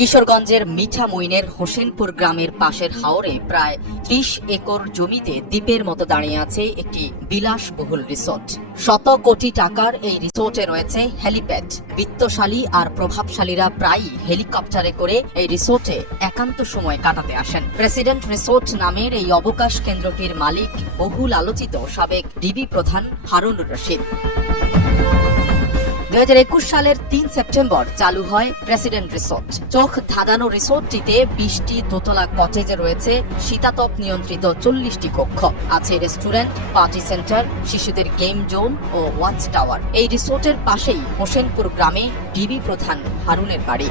কিশোরগঞ্জের মিঠা মইনের হোসেনপুর গ্রামের পাশের হাওরে প্রায় ত্রিশ একর জমিতে দ্বীপের মতো দাঁড়িয়ে আছে একটি বিলাসবহুল রিসোর্ট। শত কোটি টাকার এই রিসোর্টে রয়েছে হেলিপ্যাড। বিত্তশালী আর প্রভাবশালীরা প্রায়ই হেলিকপ্টারে করে এই রিসোর্টে একান্ত সময় কাটাতে আসেন। প্রেসিডেন্ট রিসোর্ট নামের এই অবকাশ কেন্দ্রটির মালিক বহুল আলোচিত সাবেক ডিবি প্রধান হারুনুর রশিদ। দু হাজার একুশ সালের তিন সেপ্টেম্বর চালু হয় প্রেসিডেন্ট রিসোর্ট। চোখ ধাঁধানো রিসোর্টটিতে বিশটি দোতলা কটেজে রয়েছে শীতাতপ নিয়ন্ত্রিত চল্লিশটি কক্ষ। আছে রেস্টুরেন্ট, পার্টি সেন্টার, শিশুদের গেম জোন ও ওয়াচ টাওয়ার এই রিসোর্টের পাশেই হোসেনপুর গ্রামে ডিবি প্রধান হারুনের বাড়ি।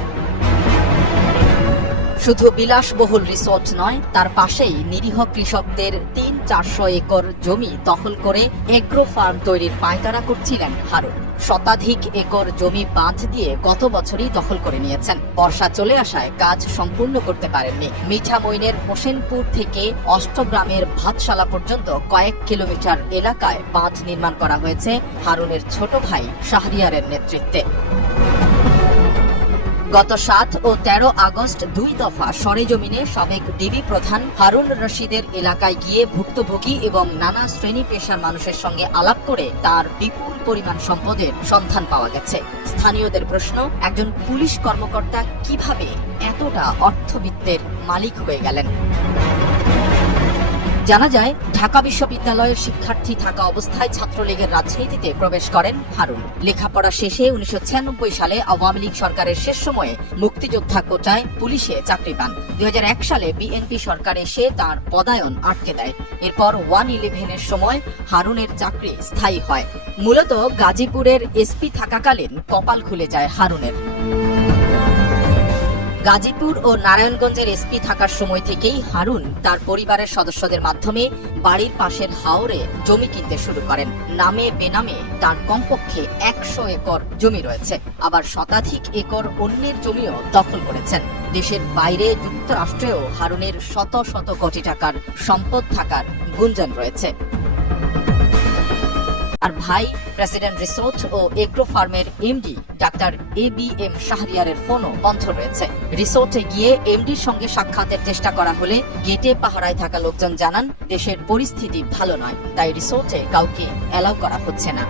শুধু বিলাসবহুল রিসোর্ট নয়, তার পাশেই নিরীহ কৃষকদের তিন চারশো একর জমি দখল করে এগ্রো ফার্ম তৈরির পায়তারা করছিলেন হারুন। শতাধিক একর জমি বাঁধ দিয়ে গত বছরই দখল করে নিয়েছেন। বর্ষা চলে আসায় কাজ সম্পূর্ণ করতে পারেননি। মিঠা মইনের হোসেনপুর থেকে অষ্টগ্রামের ভাতশালা পর্যন্ত কয়েক কিলোমিটার এলাকায় বাঁধ নির্মাণ করা হয়েছে হারুনের ছোট ভাই শাহরিয়ারের নেতৃত্বে। গত সাত ও তেরো আগস্ট দুই দফা সরেজমিনে সাবেক ডিবি প্রধান হারুন রশিদের এলাকায় গিয়ে ভুক্তভোগী এবং নানা শ্রেণি পেশার মানুষের সঙ্গে আলাপ করে তার বিপুল পরিমাণ সম্পদের সন্ধান পাওয়া গেছে। স্থানীয়দের প্রশ্ন, একজন পুলিশ কর্মকর্তা কীভাবে এতটা অর্থবিত্তের মালিক হয়ে গেলেন? জানা যায়, ঢাকা বিশ্ববিদ্যালয়ের শিক্ষার্থী থাকা অবস্থায় ছাত্রলীগের রাজনীতিতে প্রবেশ করেন হারুন। লেখাপড়া শেষে উনিশশো ছিয়ানব্বই সালে আওয়ামী লীগ সরকারের শেষ সময়ে মুক্তিযোদ্ধা কোটায় পুলিশে চাকরি পান। দু হাজার এক সালে বিএনপি সরকার এসে তার পদায়ন আটকে দেয়। এরপর ওয়ান ইলেভেনের সময় হারুনের চাকরি স্থায়ী হয়। মূলত গাজীপুরের এসপি থাকাকালীন কপাল খুলে যায় হারুনের। গাজীপুর ও নারায়ণগঞ্জের এসপি থাকার সময় থেকেই হারুন তার পরিবারের সদস্যদের মাধ্যমে বাড়ির পাশের হাওরে জমি কিনতে শুরু করেন। নামে বেনামে তার কমপক্ষে একশো একর জমি রয়েছে। আবার শতাধিক একর অন্যের জমিও দখল করেছেন। দেশের বাইরে যুক্তরাষ্ট্রেও হারুনের শত শত কোটি টাকার সম্পদ থাকার গুঞ্জন রয়েছে। আর ভাই, প্রেসিডেন্ট রিসোর্ট ও এগ্রো ফার্মের MD, doctor A B M শাহরিয়ারের ফোনও বন্ধ রয়েছে। রিসোর্টে গিয়ে এমডির সঙ্গে সাক্ষাতের চেষ্টা করা হলে গেটে পাহারায় থাকা লোকজন জানান, দেশের পরিস্থিতি ভালো নয়, তাই রিসোর্টে কাউকে অ্যালাউ করা হচ্ছে না।